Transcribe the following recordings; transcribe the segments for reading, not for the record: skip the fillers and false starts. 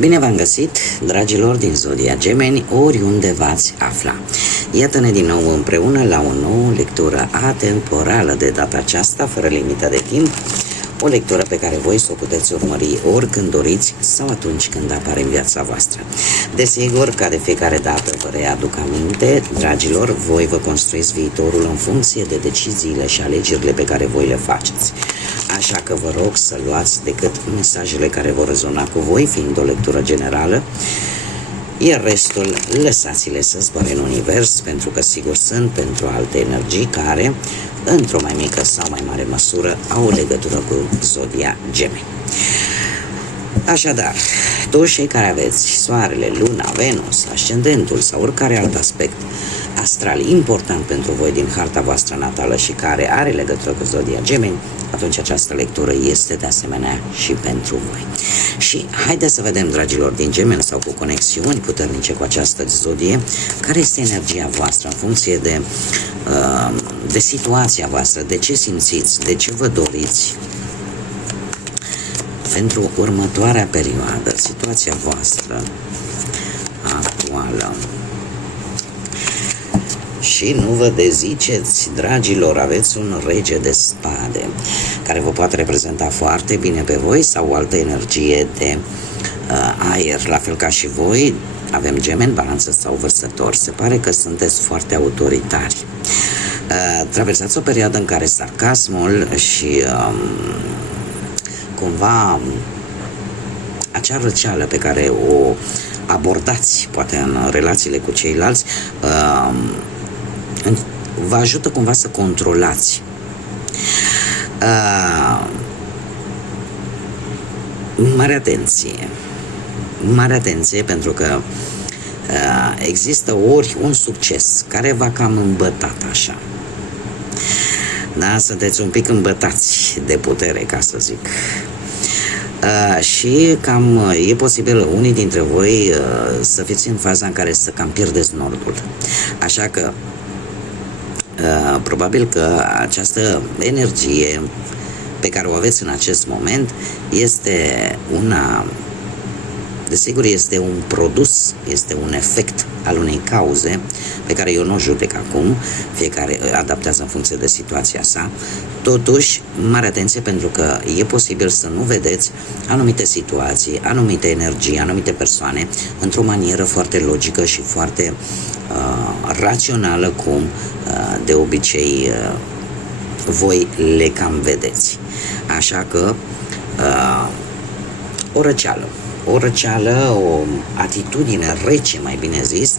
Bine v-am găsit, dragilor din Zodia Gemeni, oriunde v-ați afla. Iată-ne din nou împreună la o nouă lectură atemporală, de data aceasta, fără limită de timp. O lectură pe care voi să o puteți urmări oricând doriți sau atunci când apare în viața voastră. Desigur, ca de fiecare dată vă readuc aminte, dragilor, voi vă construiți viitorul în funcție de deciziile și alegerile pe care voi le faceți. Așa că vă rog să luați decât mesajele care vor rezona cu voi, fiind o lectură generală, iar restul lăsați-le să zboare în univers, pentru că sigur sunt pentru alte energii care, într-o mai mică sau mai mare măsură, au o legătură cu Zodia Gemeni. Așadar, toți cei care aveți Soarele, Luna, Venus, Ascendentul sau oricare alt aspect astral important pentru voi din harta voastră natală și care are legătură cu Zodia Gemeni, atunci această lectură este de asemenea și pentru voi. Și haideți să vedem, dragilor din Gemeni sau cu conexiuni puternice cu această zodie, care este energia voastră în funcție de situația voastră, de ce simțiți, de ce vă doriți pentru următoarea perioadă, situația voastră actuală. Și nu vă deziceți, dragilor, aveți un rege de spade care vă poate reprezenta foarte bine pe voi sau o altă energie de aer, la fel ca și voi. Avem Gemeni, Balanță sau Vărsător. Se pare că sunteți foarte autoritari. Traversați o perioadă în care sarcasmul și cumva acea răceală pe care o abordați poate în relațiile cu ceilalți vă ajută cumva să controlați. Mare atenție, pentru că există ori un succes care v-a cam îmbătat așa. Da, sunteți un pic îmbătați de putere, ca să zic. Și cam e posibil unii dintre voi să fiți în faza în care să cam pierdeți nordul. Așa că probabil că această energie pe care o aveți în acest moment este una, desigur, este un produs, este un efect al unei cauze pe care eu nu o judec acum, fiecare adaptează în funcție de situația sa. Totuși, mare atenție, pentru că e posibil să nu vedeți anumite situații, anumite energii, anumite persoane într-o manieră foarte logică și foarte rațională, cum de obicei voi le cam vedeți. Așa că o răceală, o atitudine rece, mai bine zis,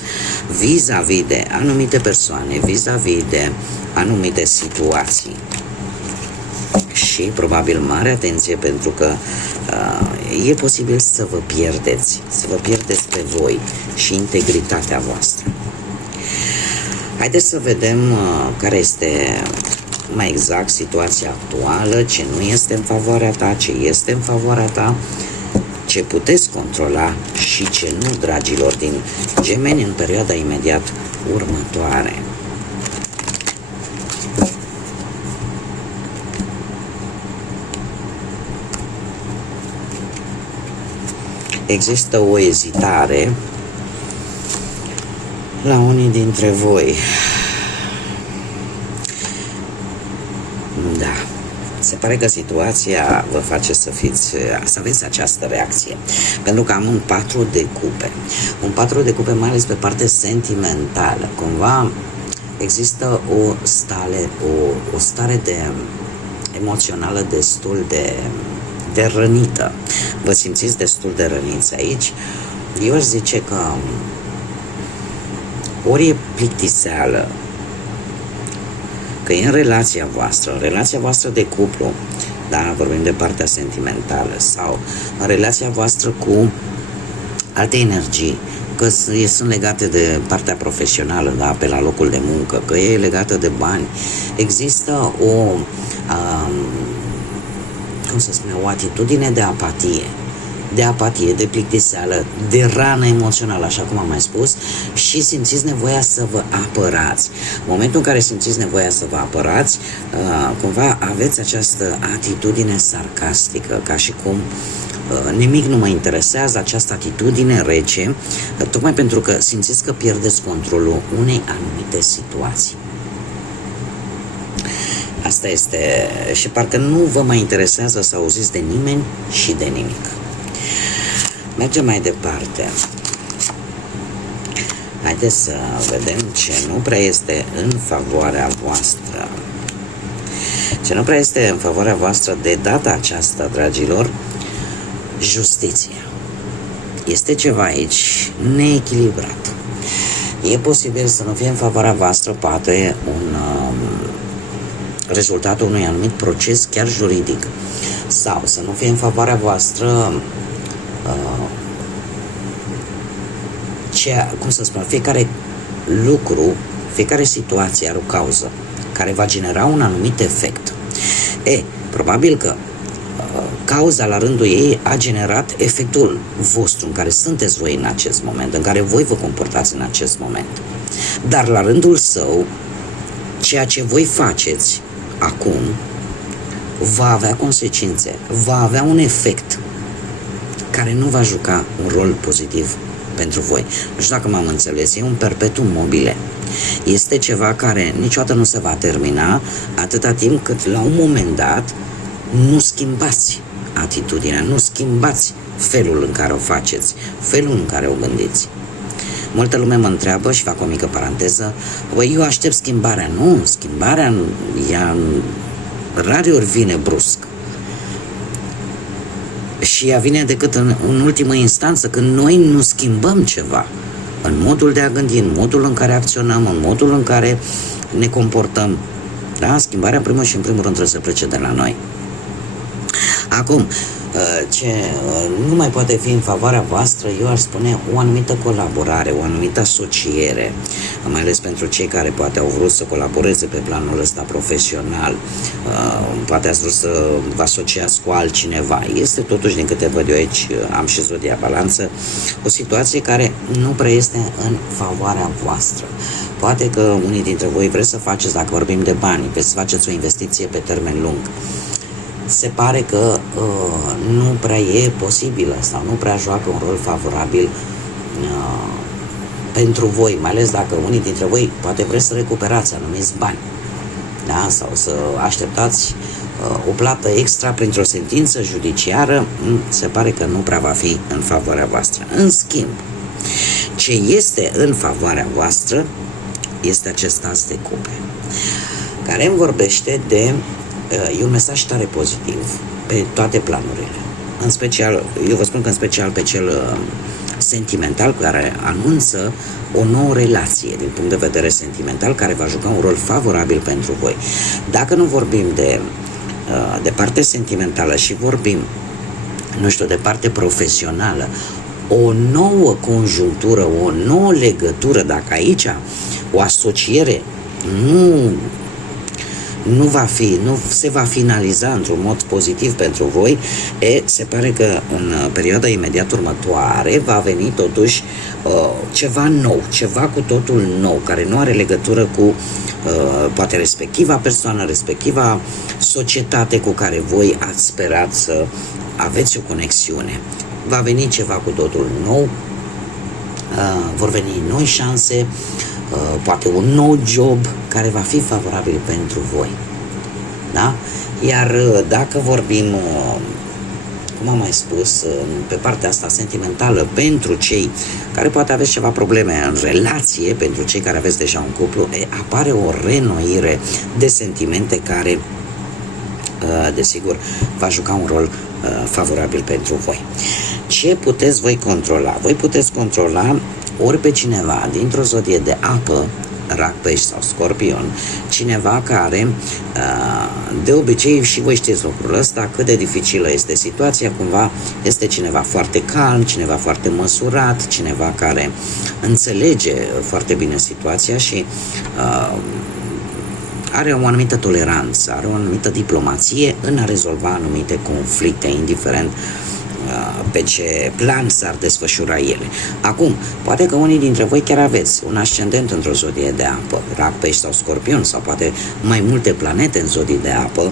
vis-a-vis de anumite persoane, vis-a-vis de anumite situații. Și probabil mare atenție, pentru că e posibil să vă pierdeți pe voi și integritatea voastră. Haideți să vedem care este mai exact situația actuală, ce nu este în favoarea ta, ce este în favoarea ta, ce puteți controla și ce nu, dragilor din Gemeni, în perioada imediat următoare. Există o ezitare la unii dintre voi. Da. Se pare că situația vă face să aveți această reacție. Pentru că am un 4 de cupe. Un 4 de cupe, mai ales pe partea sentimentală. Cumva există o stare de emoțională destul de rănită. Vă simțiți destul de răniți aici. Eu aș zice că ori e plictiseală, că e în relația voastră de cuplu, da, vorbim de partea sentimentală, sau în relația voastră cu alte energii, că sunt legate de partea profesională, da, pe la locul de muncă, că e legată de bani. Există o atitudine de apatie, de plictiseală, de rană emoțională, așa cum am mai spus, și simțiți nevoia să vă apărați. În momentul în care simțiți nevoia să vă apărați, cumva aveți această atitudine sarcastică, ca și cum nimic nu mă interesează, această atitudine rece, tocmai pentru că simțiți că pierdeți controlul unei anumite situații. Asta este, și parcă nu vă mai interesează să auziți de nimeni și de nimic. Mergem mai departe. Haideți să vedem ce nu prea este în favoarea voastră. Ce nu prea este în favoarea voastră de data aceasta, dragilor, justiția. Este ceva aici neechilibrat. E posibil să nu fie în favoarea voastră, poate un rezultatul unui anumit proces chiar juridic, sau să nu fie în favoarea voastră cum să spun, fiecare lucru, fiecare situație are o cauză care va genera un anumit efect. Probabil că cauza la rândul ei a generat efectul vostru în care sunteți voi în acest moment, în care voi vă comportați în acest moment. Dar la rândul său, ceea ce voi faceți acum va avea consecințe, va avea un efect care nu va juca un rol pozitiv pentru voi. Nu știu dacă m-am înțeles, e un perpetuum mobile. Este ceva care niciodată nu se va termina atâta timp cât la un moment dat nu schimbați atitudinea, nu schimbați felul în care o faceți, felul în care o gândiți. Multă lume mă întreabă, și fac o mică paranteză, eu aștept schimbarea. Nu, schimbarea ea rareori vine brusc. Și ea vine decât în ultimă instanță, când noi nu schimbăm ceva în modul de a gândi, în modul în care acționăm, în modul în care ne comportăm. Da? Schimbarea, în primul și în primul rând, trebuie să plece de la noi. Acum, ce nu mai poate fi în favoarea voastră, eu aș spune o anumită colaborare, o anumită asociere, mai ales pentru cei care poate au vrut să colaboreze pe planul ăsta profesional, poate ați vrut să vă asociați cu altcineva. Este totuși, din câte văd eu aici, am și zodia balanță, o situație care nu prea este în favoarea voastră. Poate că unii dintre voi vreți să faceți, dacă vorbim de bani, vreți să faceți o investiție pe termen lung. Se pare că nu prea e posibilă sau nu prea joacă un rol favorabil pentru voi, mai ales dacă unii dintre voi poate vreți să recuperați anumiți bani, da? Sau să așteptați o plată extra printr-o sentință judiciară. Se pare că nu prea va fi în favoarea voastră. În schimb, ce este în favoarea voastră este acest as de cupe, care îmi vorbește de e un mesaj tare pozitiv pe toate planurile. În special, eu vă spun că în special pe cel sentimental, care anunță o nouă relație din punct de vedere sentimental, care va juca un rol favorabil pentru voi. Dacă nu vorbim de parte sentimentală și vorbim, nu știu, de parte profesională, o nouă conjunctură, o nouă legătură, dacă aici o asociere nu se va finaliza într-un mod pozitiv pentru voi, se pare că în perioada imediat următoare va veni totuși ceva nou, ceva cu totul nou, care nu are legătură cu poate respectiva persoană, respectiva societate cu care voi ați sperat să aveți o conexiune. Va veni ceva cu totul nou, vor veni noi șanse, poate un nou job care va fi favorabil pentru voi. Da? Iar dacă vorbim, cum am mai spus, pe partea asta sentimentală, pentru cei care poate aveți ceva probleme în relație, pentru cei care aveți deja un cuplu, apare o reînnoire de sentimente care, desigur, va juca un rol favorabil pentru voi. Ce puteți voi controla? Voi puteți controla ori pe cineva dintr-o zodie de apă, Rac, Pești sau Scorpion, cineva care, de obicei, și voi știți lucrul ăsta, cât de dificilă este situația, cumva este cineva foarte calm, cineva foarte măsurat, cineva care înțelege foarte bine situația și are o anumită toleranță, are o anumită diplomație în a rezolva anumite conflicte, indiferent pe ce plan s-ar desfășura ele. Acum, poate că unii dintre voi chiar aveți un ascendent într-o zodie de apă, Rac, Pești sau Scorpion, sau poate mai multe planete în zodii de apă.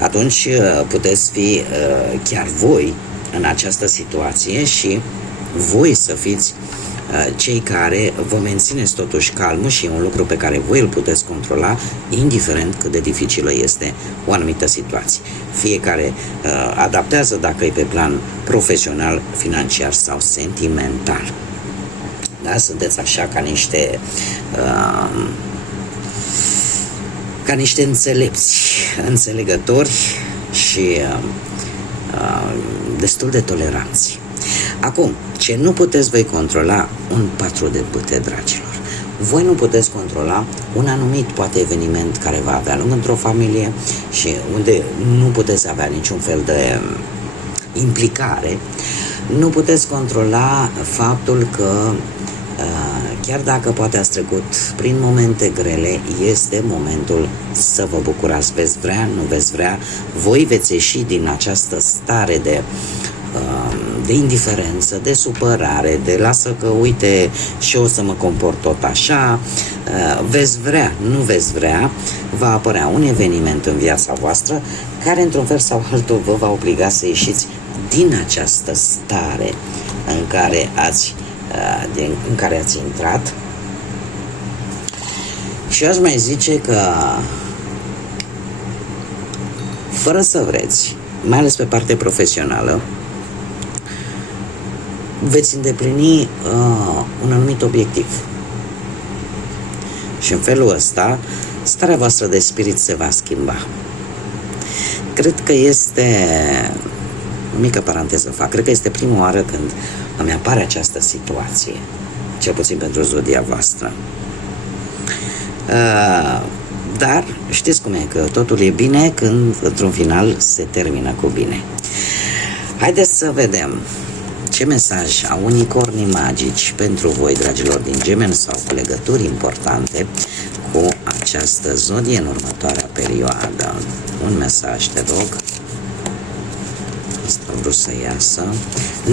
Atunci puteți fi chiar voi în această situație și voi să fiți cei care vă mențineți totuși calmul și e un lucru pe care voi îl puteți controla, indiferent cât de dificilă este o anumită situație. Fiecare adaptează dacă e pe plan profesional, financiar sau sentimental. Da? Sunteți așa ca niște înțelegători și destul de toleranți. Acum, ce nu puteți voi controla? Un 4 de bâte, dragilor. Voi nu puteți controla un anumit, poate, eveniment care va avea loc într-o familie și unde nu puteți avea niciun fel de implicare. Nu puteți controla faptul că chiar dacă poate ați trecut prin momente grele, este momentul să vă bucurați. Veți vrea, nu veți vrea, voi veți ieși din această stare de indiferență, de supărare, de lasă că uite și eu o să mă comport tot așa, veți vrea, nu veți vrea, va apărea un eveniment în viața voastră care într-un fel sau altul vă va obliga să ieșiți din această stare în care ați intrat. Și aș mai zice că fără să vreți, mai ales pe partea profesională, veți îndeplini un anumit obiectiv. Și în felul ăsta, starea voastră de spirit se va schimba. Cred că este, o mică paranteză fac, cred că este prima oară când îmi apare această situație, cel puțin pentru zodia voastră. Dar știți cum e, că totul e bine când într-un final se termină cu bine. Haideți să vedem ce mesaj au unicornii magici pentru voi, dragilor din Gemeni, sau cu legături importante cu această zodie în următoarea perioadă. Un mesaj, te rog. Asta am vrut să iasă.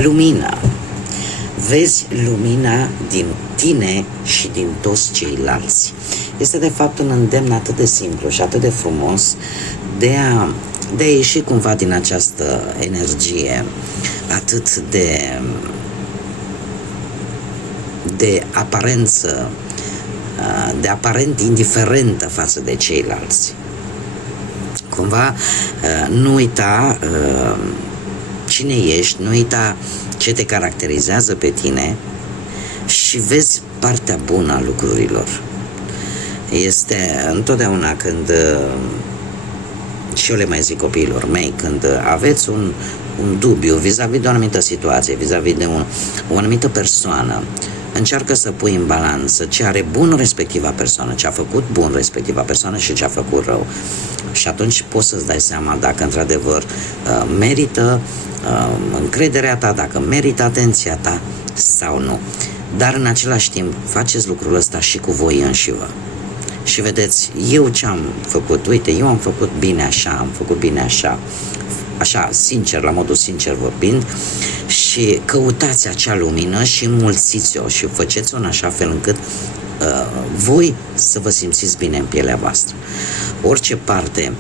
Lumina. Vezi lumina din tine și din toți ceilalți. Este de fapt un îndemn atât de simplu și atât de frumos de a ieși cumva din această energie atât de aparență, de aparent indiferentă față de ceilalți. Cumva nu uita cine ești, nu uita ce te caracterizează pe tine și vezi partea bună a lucrurilor. Este întotdeauna când, și eu le mai zic copiilor mei, când aveți un dubiu vis-a-vis de o anumită situație, vis-a-vis de o anumită persoană, încearcă să pui în balanță ce are bun respectiva persoană, ce a făcut bun respectiva persoană și ce a făcut rău. Și atunci poți să-ți dai seama dacă într-adevăr merită încrederea ta, dacă merită atenția ta sau nu. Dar în același timp faceți lucrul ăsta și cu voi înșivă. Și vedeți, eu ce am făcut? Uite, eu am făcut bine așa, am făcut bine așa, așa, sincer, la modul sincer vorbind, și căutați acea lumină și înmulțiți-o și faceți-o în așa fel încât voi să vă simțiți bine în pielea voastră. Orice parte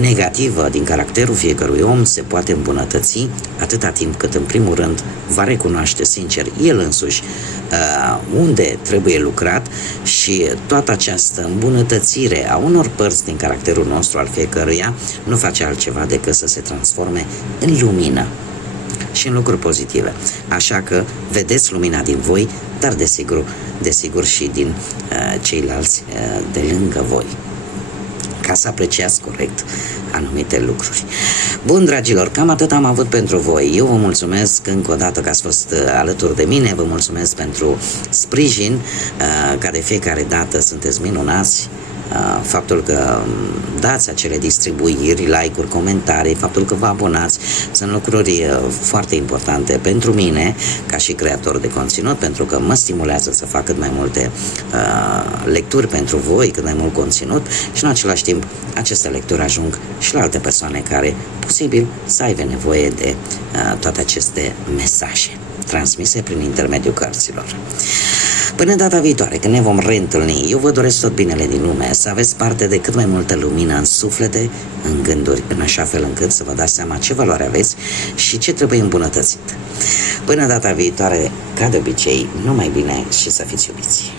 negativă din caracterul fiecărui om se poate îmbunătăți atâta timp cât în primul rând va recunoaște sincer el însuși unde trebuie lucrat și toată această îmbunătățire a unor părți din caracterul nostru al fiecăruia nu face altceva decât să se transforme în lumină și în lucruri pozitive. Așa că vedeți lumina din voi, dar desigur și din ceilalți de lângă voi, ca să apreciați corect anumite lucruri. Bun, dragilor, cam atât am avut pentru voi. Eu vă mulțumesc încă o dată că ați fost alături de mine, vă mulțumesc pentru sprijin, ca de fiecare dată sunteți minunați. Faptul că dați acele distribuiri, like-uri, comentarii, faptul că vă abonați, sunt lucruri foarte importante pentru mine ca și creator de conținut, pentru că mă stimulează să fac cât mai multe lecturi pentru voi, cât mai mult conținut și în același timp aceste lecturi ajung și la alte persoane care posibil să aibă nevoie de toate aceste mesaje transmise prin intermediul cărților. Până data viitoare, când ne vom reîntâlni, eu vă doresc tot binele din lume, să aveți parte de cât mai multă lumină în suflete, în gânduri, în așa fel încât să vă dați seama ce valoare aveți și ce trebuie îmbunătățit. Până data viitoare, ca de obicei, numai bine și să fiți iubiți!